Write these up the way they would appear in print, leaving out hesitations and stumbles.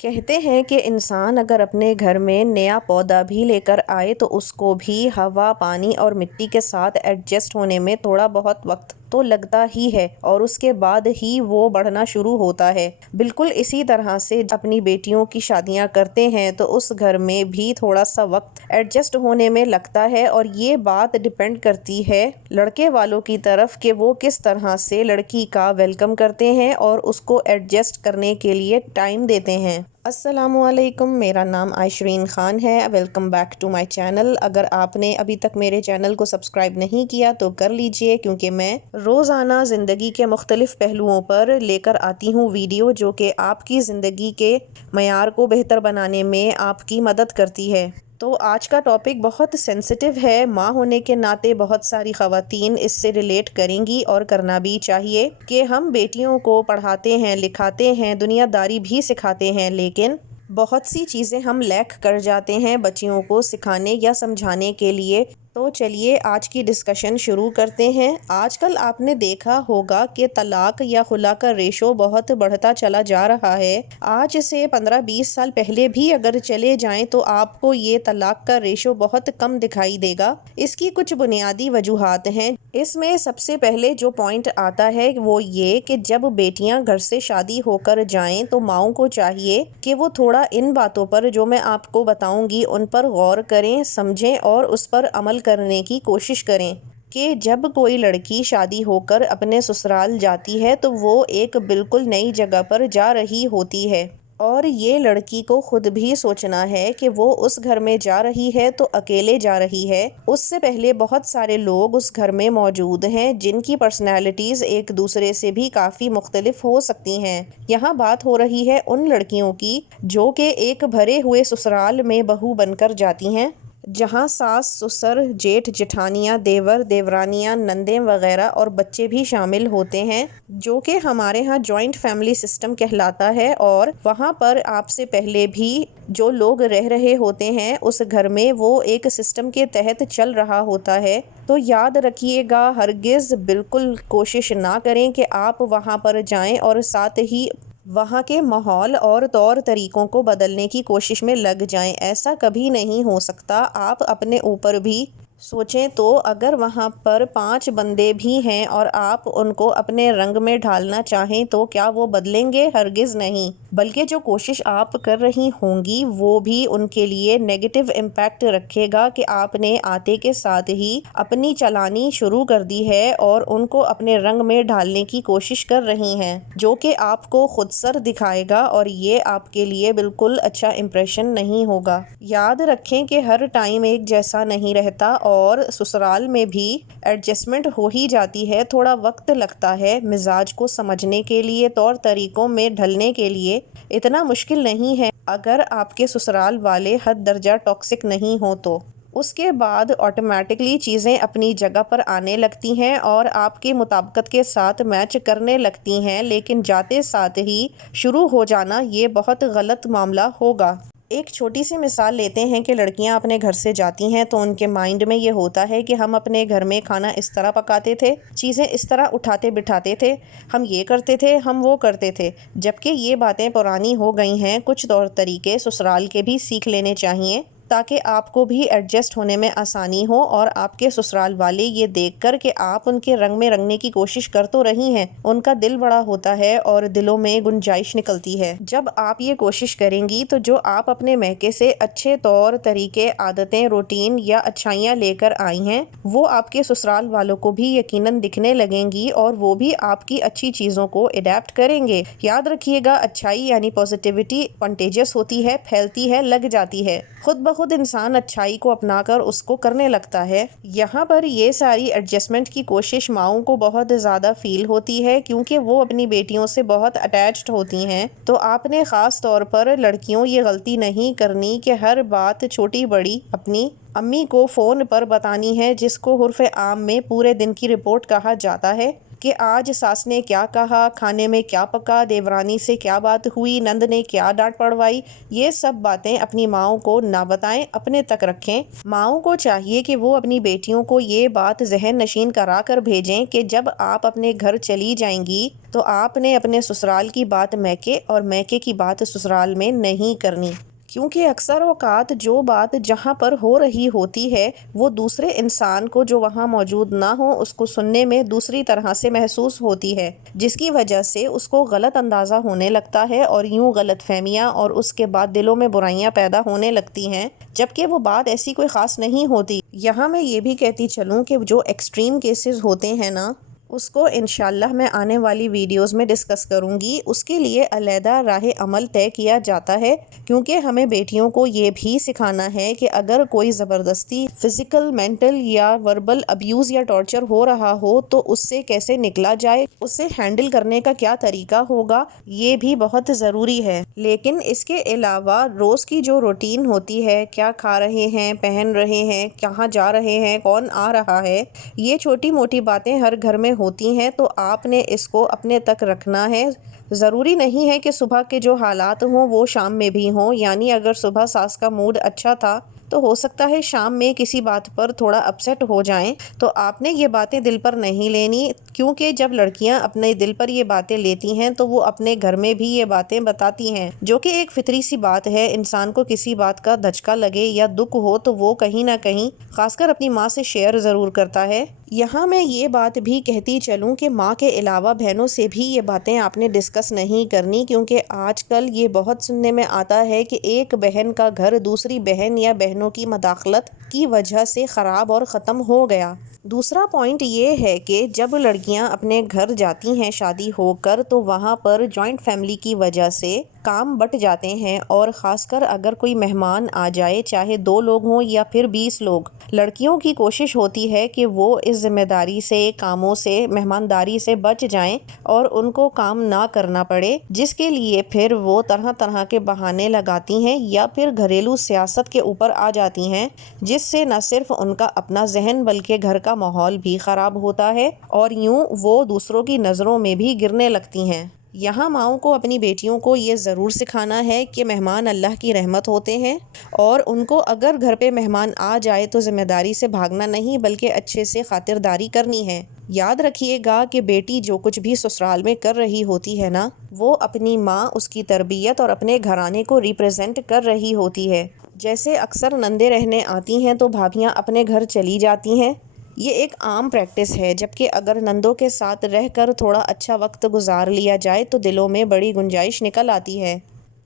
کہتے ہیں کہ انسان اگر اپنے گھر میں نیا پودا بھی لے کر آئے تو اس کو بھی ہوا، پانی اور مٹی کے ساتھ ایڈجسٹ ہونے میں تھوڑا بہت وقت تو لگتا ہی ہے اور اس کے بعد ہی وہ بڑھنا شروع ہوتا ہے۔ بالکل اسی طرح سے اپنی بیٹیوں کی شادیاں کرتے ہیں تو اس گھر میں بھی تھوڑا سا وقت ایڈجسٹ ہونے میں لگتا ہے، اور یہ بات ڈیپینڈ کرتی ہے لڑکے والوں کی طرف کہ وہ کس طرح سے لڑکی کا ویلکم کرتے ہیں اور اس کو ایڈجسٹ کرنے کے لیے ٹائم دیتے ہیں۔ السلام علیکم، میرا نام عائشرین خان ہے۔ Welcome back to my channel. اگر آپ نے ابھی تک میرے چینل کو سبسکرائب نہیں کیا تو کر لیجئے، کیونکہ میں روزانہ زندگی کے مختلف پہلوؤں پر لے کر آتی ہوں ویڈیو، جو کہ آپ کی زندگی کے معیار کو بہتر بنانے میں آپ کی مدد کرتی ہے۔ تو آج کا ٹاپک بہت سینسٹیو ہے، ماں ہونے کے ناطے بہت ساری خواتین اس سے ریلیٹ کریں گی، اور کرنا بھی چاہیے کہ ہم بیٹیوں کو پڑھاتے ہیں، لکھاتے ہیں، دنیا داری بھی سکھاتے ہیں، لیکن بہت سی چیزیں ہم لیک کر جاتے ہیں بچیوں کو سکھانے یا سمجھانے کے لیے۔ تو چلیے آج کی ڈسکشن شروع کرتے ہیں۔ آج کل آپ نے دیکھا ہوگا کہ طلاق یا خلا کا ریشو بہت بڑھتا چلا جا رہا ہے۔ آج سے 15-20 سال پہلے بھی اگر چلے جائیں تو آپ کو یہ طلاق کا ریشو بہت کم دکھائی دے گا۔ اس کی کچھ بنیادی وجوہات ہیں۔ اس میں سب سے پہلے جو پوائنٹ آتا ہے وہ یہ کہ جب بیٹیاں گھر سے شادی ہو کر جائیں تو ماؤں کو چاہیے کہ وہ تھوڑا ان باتوں پر جو میں آپ کو بتاؤں گی ان پر غور کریں، سمجھیں اور اس پر عمل کرنے کی کوشش کریں کہ جب کوئی لڑکی شادی ہو کر اپنے سسرال جاتی ہے تو وہ ایک بالکل نئی جگہ پر جا رہی ہوتی ہے، اور یہ لڑکی کو خود بھی سوچنا ہے کہ وہ اس گھر میں جا رہی ہے تو اکیلے جا رہی ہے۔ اس سے پہلے بہت سارے لوگ اس گھر میں موجود ہیں جن کی پرسنالٹیز ایک دوسرے سے بھی کافی مختلف ہو سکتی ہیں۔ یہاں بات ہو رہی ہے ان لڑکیوں کی جو کہ ایک بھرے ہوئے سسرال میں بہو بن کر جاتی ہیں، جہاں ساس، سسر، جیٹھ، جٹھانیاں، دیور، دیورانیاں، نندیں وغیرہ اور بچے بھی شامل ہوتے ہیں، جو کہ ہمارے ہاں جوائنٹ فیملی سسٹم کہلاتا ہے۔ اور وہاں پر آپ سے پہلے بھی جو لوگ رہ رہے ہوتے ہیں اس گھر میں وہ ایک سسٹم کے تحت چل رہا ہوتا ہے۔ تو یاد رکھیے گا، ہرگز بالکل کوشش نہ کریں کہ آپ وہاں پر جائیں اور ساتھ ہی وہاں کے ماحول اور طور طریقوں کو بدلنے کی کوشش میں لگ جائیں۔ ایسا کبھی نہیں ہو سکتا۔ آپ اپنے اوپر بھی سوچیں تو اگر وہاں پر 5 بندے بھی ہیں اور آپ ان کو اپنے رنگ میں ڈھالنا چاہیں تو کیا وہ بدلیں گے؟ ہرگز نہیں، بلکہ جو کوشش آپ کر رہی ہوں گی وہ بھی ان کے لیے نیگیٹو امپیکٹ رکھے گا کہ آپ نے آتے کے ساتھ ہی اپنی چلانی شروع کر دی ہے اور ان کو اپنے رنگ میں ڈھالنے کی کوشش کر رہی ہیں، جو کہ آپ کو خود سر دکھائے گا اور یہ آپ کے لیے بالکل اچھا امپریشن نہیں ہوگا۔ یاد رکھیں کہ ہر ٹائم ایک جیسا نہیں رہتا اور سسرال میں بھی ایڈجسٹمنٹ ہو ہی جاتی ہے، تھوڑا وقت لگتا ہے مزاج کو سمجھنے کے لیے، طور طریقوں میں ڈھلنے کے لیے۔ اتنا مشکل نہیں ہے اگر آپ کے سسرال والے حد درجہ ٹاکسک نہیں ہوں تو۔ اس کے بعد آٹومیٹکلی چیزیں اپنی جگہ پر آنے لگتی ہیں اور آپ کی مطابقت کے ساتھ میچ کرنے لگتی ہیں، لیکن جاتے ساتھ ہی شروع ہو جانا یہ بہت غلط معاملہ ہوگا۔ ایک چھوٹی سی مثال لیتے ہیں کہ لڑکیاں اپنے گھر سے جاتی ہیں تو ان کے مائنڈ میں یہ ہوتا ہے کہ ہم اپنے گھر میں کھانا اس طرح پکاتے تھے، چیزیں اس طرح اٹھاتے بٹھاتے تھے، ہم یہ کرتے تھے، ہم وہ کرتے تھے، جبکہ یہ باتیں پرانی ہو گئی ہیں۔ کچھ طور طریقے سسرال کے بھی سیکھ لینے چاہیے تاکہ آپ کو بھی ایڈجسٹ ہونے میں آسانی ہو، اور آپ کے سسرال والے یہ دیکھ کر کہ آپ ان کے رنگ میں رنگنے کی کوشش کر تو رہی ہیں، ان کا دل بڑا ہوتا ہے اور دلوں میں گنجائش نکلتی ہے۔ جب آپ یہ کوشش کریں گی تو جو آپ اپنے میکے سے اچھے طور طریقے، عادتیں، روٹین یا اچھائیاں لے کر آئی ہیں وہ آپ کے سسرال والوں کو بھی یقیناً دکھنے لگیں گی اور وہ بھی آپ کی اچھی چیزوں کو اڈیپٹ کریں گے۔ یاد رکھیے گا، اچھائی یعنی پازیٹیوٹی کنٹیجس ہوتی ہے، پھیلتی ہے، لگ جاتی ہے۔ خود بخود انسان اچھائی کو اپنا کر اس کو کرنے لگتا ہے۔ یہاں پر یہ ساری ایڈجسٹمنٹ کی کوشش ماؤں کو بہت زیادہ فیل ہوتی ہے کیونکہ وہ اپنی بیٹیوں سے بہت اٹیچڈ ہوتی ہیں۔ تو آپ نے خاص طور پر لڑکیوں یہ غلطی نہیں کرنی کہ ہر بات چھوٹی بڑی اپنی امی کو فون پر بتانی ہے، جس کو عرف عام میں پورے دن کی رپورٹ کہا جاتا ہے۔ کہ آج ساس نے کیا کہا، کھانے میں کیا پکا، دیورانی سے کیا بات ہوئی، نند نے کیا ڈانٹ پڑوائی، یہ سب باتیں اپنی ماؤں کو نہ بتائیں، اپنے تک رکھیں۔ ماؤں کو چاہیے کہ وہ اپنی بیٹیوں کو یہ بات ذہن نشین کرا کر بھیجیں کہ جب آپ اپنے گھر چلی جائیں گی تو آپ نے اپنے سسرال کی بات میکے اور میکے کی بات سسرال میں نہیں کرنی، کیونکہ اکثر اوقات جو بات جہاں پر ہو رہی ہوتی ہے وہ دوسرے انسان کو جو وہاں موجود نہ ہو اس کو سننے میں دوسری طرح سے محسوس ہوتی ہے، جس کی وجہ سے اس کو غلط اندازہ ہونے لگتا ہے اور یوں غلط فہمیاں اور اس کے بعد دلوں میں برائیاں پیدا ہونے لگتی ہیں، جبکہ وہ بات ایسی کوئی خاص نہیں ہوتی۔ یہاں میں یہ بھی کہتی چلوں کہ جو ایکسٹریم کیسز ہوتے ہیں نا، اس کو انشاءاللہ میں آنے والی ویڈیوز میں ڈسکس کروں گی، اس کے لیے علیحدہ راہ عمل طے کیا جاتا ہے، کیونکہ ہمیں بیٹیوں کو یہ بھی سکھانا ہے کہ اگر کوئی زبردستی فزیکل، مینٹل یا وربل ابیوز یا ٹارچر ہو رہا ہو تو اس سے کیسے نکلا جائے، اسے ہینڈل کرنے کا کیا طریقہ ہوگا، یہ بھی بہت ضروری ہے۔ لیکن اس کے علاوہ روز کی جو روٹین ہوتی ہے، کیا کھا رہے ہیں، پہن رہے ہیں، کہاں جا رہے ہیں، کون آ رہا ہے، یہ چھوٹی موٹی باتیں ہر گھر میں ہوتی ہیں، تو آپ نے اس کو اپنے تک رکھنا ہے۔ ضروری نہیں ہے کہ صبح کے جو حالات ہوں وہ شام میں بھی ہوں، یعنی اگر صبح ساس کا موڈ اچھا تھا تو ہو سکتا ہے شام میں کسی بات پر تھوڑا اپسیٹ ہو جائیں، تو آپ نے یہ باتیں دل پر نہیں لینی، کیونکہ جب لڑکیاں اپنے دل پر یہ باتیں لیتی ہیں تو وہ اپنے گھر میں بھی یہ باتیں بتاتی ہیں، جو کہ ایک فطری سی بات ہے۔ انسان کو کسی بات کا دھچکا لگے یا دکھ ہو تو وہ کہیں نہ کہیں خاص کر اپنی ماں سے شیئر ضرور کرتا ہے۔ یہاں میں یہ بات بھی کہتی چلوں کہ ماں کے علاوہ بہنوں سے بھی یہ باتیں آپ نے ڈسکس نہیں کرنی، کیونکہ آج کل یہ بہت سننے میں آتا ہے کہ ایک بہن کا گھر دوسری بہن یا بہنوں کی مداخلت کی وجہ سے خراب اور ختم ہو گیا۔ دوسرا پوائنٹ یہ ہے کہ جب لڑکیاں اپنے گھر جاتی ہیں شادی ہو کر تو وہاں پر جوائنٹ فیملی کی وجہ سے کام بٹ جاتے ہیں، اور خاص کر اگر کوئی مہمان آ جائے، چاہے 2 لوگ ہوں یا پھر 20 لوگ، لڑکیوں کی کوشش ہوتی ہے کہ وہ اس ذمہ داری سے، کاموں سے، مہمانداری سے بچ جائیں اور ان کو کام نہ کرنا پڑے، جس کے لیے پھر وہ طرح طرح کے بہانے لگاتی ہیں یا پھر گھریلو سیاست کے اوپر آ جاتی ہیں، جس سے نہ صرف ان کا اپنا ذہن بلکہ گھر کا ماحول بھی خراب ہوتا ہے اور یوں وہ دوسروں کی نظروں میں بھی گرنے لگتی ہیں۔ یہاں ماؤں کو اپنی بیٹیوں کو یہ ضرور سکھانا ہے کہ مہمان اللہ کی رحمت ہوتے ہیں، اور ان کو اگر گھر پہ مہمان آ جائے تو ذمہ داری سے بھاگنا نہیں بلکہ اچھے سے خاطرداری کرنی ہے۔ یاد رکھیے گا کہ بیٹی جو کچھ بھی سسرال میں کر رہی ہوتی ہے نا، وہ اپنی ماں، اس کی تربیت اور اپنے گھرانے کو ریپرزینٹ کر رہی ہوتی ہے۔ جیسے اکثر نندیں رہنے آتی ہیں تو بھابیاں اپنے گھر چلی جاتی ہیں، یہ ایک عام پریکٹس ہے، جبکہ اگر نندوں کے ساتھ رہ کر تھوڑا اچھا وقت گزار لیا جائے تو دلوں میں بڑی گنجائش نکل آتی ہے۔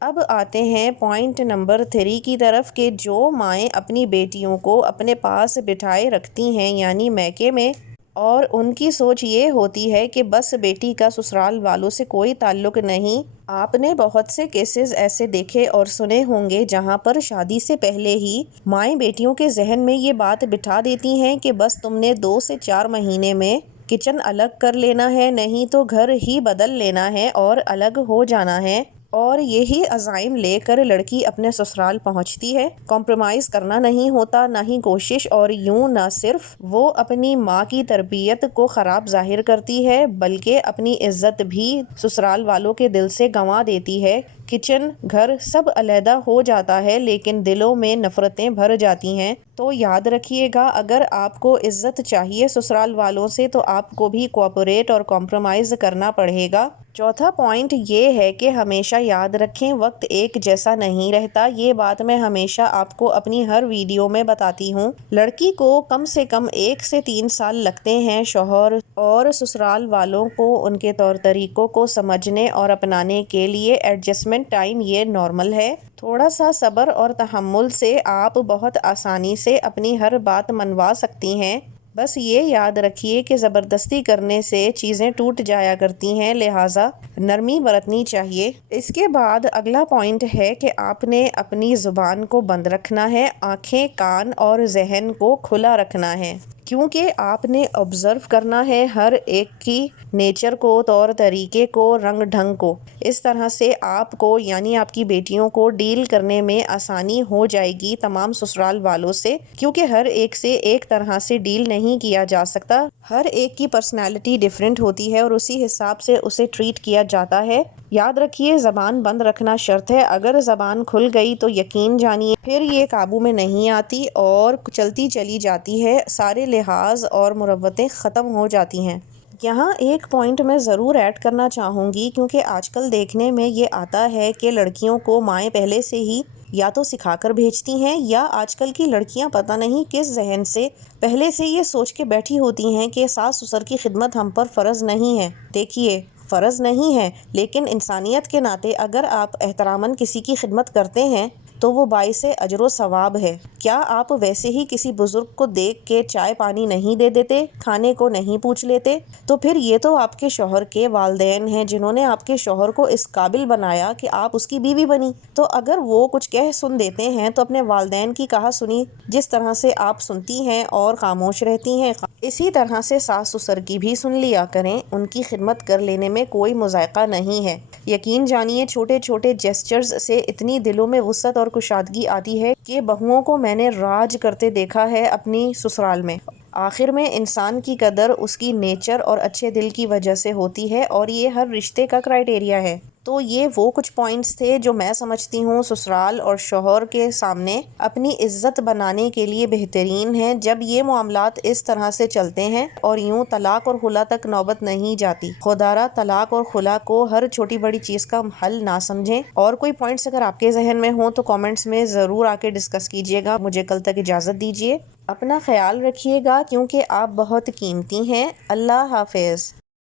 اب آتے ہیں پوائنٹ نمبر 3 کی طرف کہ جو مائیں اپنی بیٹیوں کو اپنے پاس بٹھائے رکھتی ہیں یعنی میکے میں، اور ان کی سوچ یہ ہوتی ہے کہ بس بیٹی کا سسرال والوں سے کوئی تعلق نہیں۔ آپ نے بہت سے کیسز ایسے دیکھے اور سنے ہوں گے جہاں پر شادی سے پہلے ہی مائیں بیٹیوں کے ذہن میں یہ بات بٹھا دیتی ہیں کہ بس تم نے 2 سے 4 مہینے میں کچن الگ کر لینا ہے، نہیں تو گھر ہی بدل لینا ہے اور الگ ہو جانا ہے، اور یہی عزائم لے کر لڑکی اپنے سسرال پہنچتی ہے۔ کمپرومائز کرنا نہیں ہوتا، نہ ہی کوشش، اور یوں نہ صرف وہ اپنی ماں کی تربیت کو خراب ظاہر کرتی ہے بلکہ اپنی عزت بھی سسرال والوں کے دل سے گنوا دیتی ہے۔ کچن، گھر سب علیحدہ ہو جاتا ہے لیکن دلوں میں نفرتیں بھر جاتی ہیں۔ تو یاد رکھیے گا، اگر آپ کو عزت چاہیے سسرال والوں سے تو آپ کو بھی کوآپریٹ اور کمپرومائز کرنا پڑے گا۔ چوتھا پوائنٹ یہ ہے کہ ہمیشہ یاد رکھیں وقت ایک جیسا نہیں رہتا، یہ بات میں ہمیشہ آپ کو اپنی ہر ویڈیو میں بتاتی ہوں۔ لڑکی کو کم سے کم 1 سے 3 سال لگتے ہیں شوہر اور سسرال والوں کو ان کے طور طریقوں کو سمجھنے اور اپنانے کے لیے۔ ایڈجسٹمنٹ ٹائم یہ نارمل ہے، تھوڑا سا صبر اور تحمل سے آپ بہت آسانی سے اپنی ہر بات منوا سکتی ہیں۔ بس یہ یاد رکھیے کہ زبردستی کرنے سے چیزیں ٹوٹ جایا کرتی ہیں، لہٰذا نرمی برتنی چاہیے۔ اس کے بعد اگلا پوائنٹ ہے کہ آپ نے اپنی زبان کو بند رکھنا ہے، آنکھیں، کان اور ذہن کو کھلا رکھنا ہے، کیونکہ آپ نے آبزرو کرنا ہے ہر ایک کی نیچر کو، طور طریقے کو، رنگ ڈھنگ کو۔ اس طرح سے آپ کو یعنی آپ کی بیٹیوں کو ڈیل کرنے میں آسانی ہو جائے گی تمام سسرال والوں سے، کیونکہ ہر ایک سے ایک طرح سے ڈیل نہیں نہیں کیا جا سکتا۔ ہر ایک کی پرسنالٹی ڈیفرنٹ ہوتی ہے اور اسی حساب سے اسے ٹریٹ کیا جاتا ہے۔ یاد رکھیے زبان بند رکھنا شرط ہے، اگر زبان کھل گئی تو یقین جانیے پھر یہ قابو میں نہیں آتی اور چلتی چلی جاتی ہے، سارے لحاظ اور مروتیں ختم ہو جاتی ہیں۔ یہاں ایک پوائنٹ میں ضرور ایڈ کرنا چاہوں گی، کیونکہ آج کل دیکھنے میں یہ آتا ہے کہ لڑکیوں کو مائیں پہلے سے ہی یا تو سکھا کر بھیجتی ہیں، یا آج کل کی لڑکیاں پتہ نہیں کس ذہن سے پہلے سے یہ سوچ کے بیٹھی ہوتی ہیں کہ ساس سسر کی خدمت ہم پر فرض نہیں ہے۔ دیکھیے فرض نہیں ہے، لیکن انسانیت کے ناطے اگر آپ احتراماً کسی کی خدمت کرتے ہیں تو وہ باعث اجر و ثواب ہے۔ کیا آپ ویسے ہی کسی بزرگ کو دیکھ کے چائے پانی نہیں دے دیتے، کھانے کو نہیں پوچھ لیتے؟ تو پھر یہ تو آپ کے شوہر کے والدین ہیں جنہوں نے آپ کے شوہر کو اس قابل بنایا کہ آپ اس کی بیوی بنی۔ تو اگر وہ کچھ کہہ سن دیتے ہیں تو اپنے والدین کی کہا سنی جس طرح سے آپ سنتی ہیں اور خاموش رہتی ہیں، اسی طرح سے ساس سسر کی بھی سن لیا کریں، ان کی خدمت کر لینے میں کوئی مذائقہ نہیں ہے۔ یقین جانیے چھوٹے چھوٹے جیسچرز سے اتنی دلوں میں وسعت اور کشادگی آتی ہے کہ بہوؤں کو میں نے راج کرتے دیکھا ہے اپنی سسرال میں۔ آخر میں انسان کی قدر اس کی نیچر اور اچھے دل کی وجہ سے ہوتی ہے، اور یہ ہر رشتے کا کرائیٹیریا ہے۔ تو یہ وہ کچھ پوائنٹس تھے جو میں سمجھتی ہوں سسرال اور شوہر کے سامنے اپنی عزت بنانے کے لیے بہترین ہیں۔ جب یہ معاملات اس طرح سے چلتے ہیں اور یوں طلاق اور خلا تک نوبت نہیں جاتی، خدا را طلاق اور خلا کو ہر چھوٹی بڑی چیز کا حل نہ سمجھیں۔ اور کوئی پوائنٹس اگر آپ کے ذہن میں ہوں تو کامنٹس میں ضرور آ کے ڈسکس کیجیے گا۔ مجھے کل تک اجازت دیجیے، اپنا خیال رکھیے گا کیونکہ آپ بہت قیمتی ہیں۔ اللہ حافظ۔